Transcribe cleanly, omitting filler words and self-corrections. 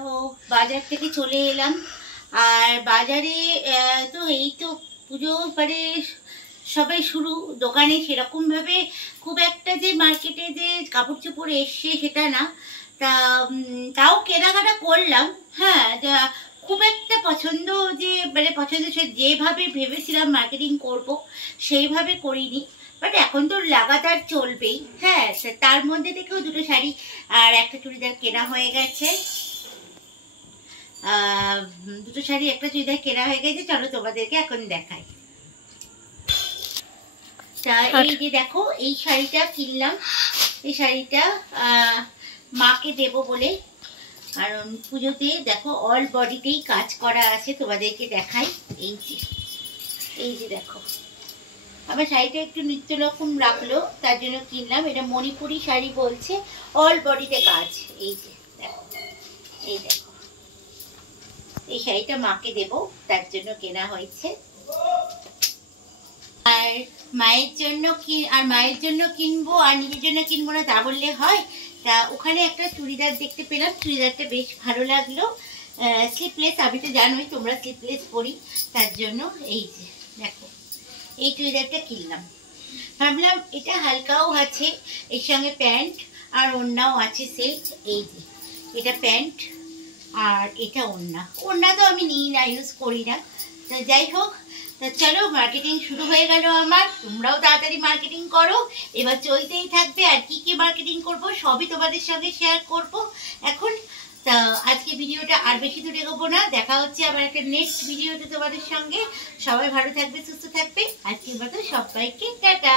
তো বাজার থেকে চলে এলাম। আর বাজারে তো এই তো পুজো মানে সবাই শুরু, দোকানে সেরকম ভাবে খুব একটা যে মার্কেটে যে কাপড় চোপড় এসছে সেটা না। তা তাও কেনাকাটা করলাম। হ্যাঁ, যা খুব একটা পছন্দ যে মানে পছন্দ যেভাবে ভেবেছিলাম মার্কেটিং করব সেইভাবে করিনি। বাট এখন তো লাগাতার চলবেই। হ্যাঁ, তার মধ্যে থেকেও দুটো শাড়ি আর একটা চুড়িদার কেনা হয়ে গেছে। দুটো শাড়ি একটা চুড়িদার কেনা হয়ে গেছে। চলো তোমাদেরকে এখন দেখাই। তা এই যে দেখো, এই শাড়িটা কিনলাম। এই শাড়িটা মাকে দেব বলে। কারণ পুজোতে দেখো অল বডিতেই কাজ করা আছে, তোমাদেরকে দেখাই। এই যে দেখো, আমার শাড়িটা একটু নিত্য রকম রাখলো, তার জন্য কিনলাম। এটা মণিপুরি শাড়ি বলছে, অল বডিতে কাজ। এই যে দেখো, এই দেখো, এই শাড়িটা মাকে দেব তার জন্য কেনা হয়েছে। আর মায়ের জন্য কিনবো আর নিজের জন্য কিনবো না তা বললে হয়? তা ওখানে একটা চুড়িদার দেখতে পেলাম, চুড়িদারটা বেশ ভালো লাগলো। স্লিপলেস, আমি তো জানোই তোমরা স্লিপলেস পরি, তার জন্য এই যে দেখো এই চুড়িদারটা কিনলাম। ভাবলাম এটা হালকাও আছে, এর সঙ্গে প্যান্ট আর ওড়নাও আছে সেট। এই যে এটা প্যান্ট আর এটা ওড়না তো আমি নিই না, ইউজ করি না। তো যাই হোক, তা চলো মার্কেটিং শুরু হয়ে গেল আমার। তোমরাও তাড়াতাড়ি মার্কেটিং করো, এবার চলতেই থাকবে। আর কি কি মার্কেটিং করব সবই তোমাদের সঙ্গে শেয়ার করব এখন। তা আজকে ভিডিওটা আর বেশি দূর এগোবো না, দেখা হচ্ছে আবার একটা নেক্সট ভিডিওতে তোমাদের সঙ্গে। সবাই ভালো থাকবে, সুস্থ থাকবে। আজকের মতো সবাইকে টাটা।